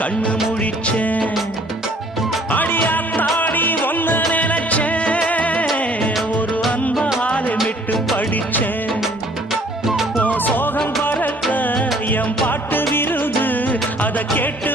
கண்ணு முழிச்சேன். அடியாத்தாடி ஒன்ன நினைச்சேன், ஒரு அன்பாலே விட்டு படிச்சேன். ஓ சோகம் பறக்க என் பாட்டு விருது, அதை கேட்டு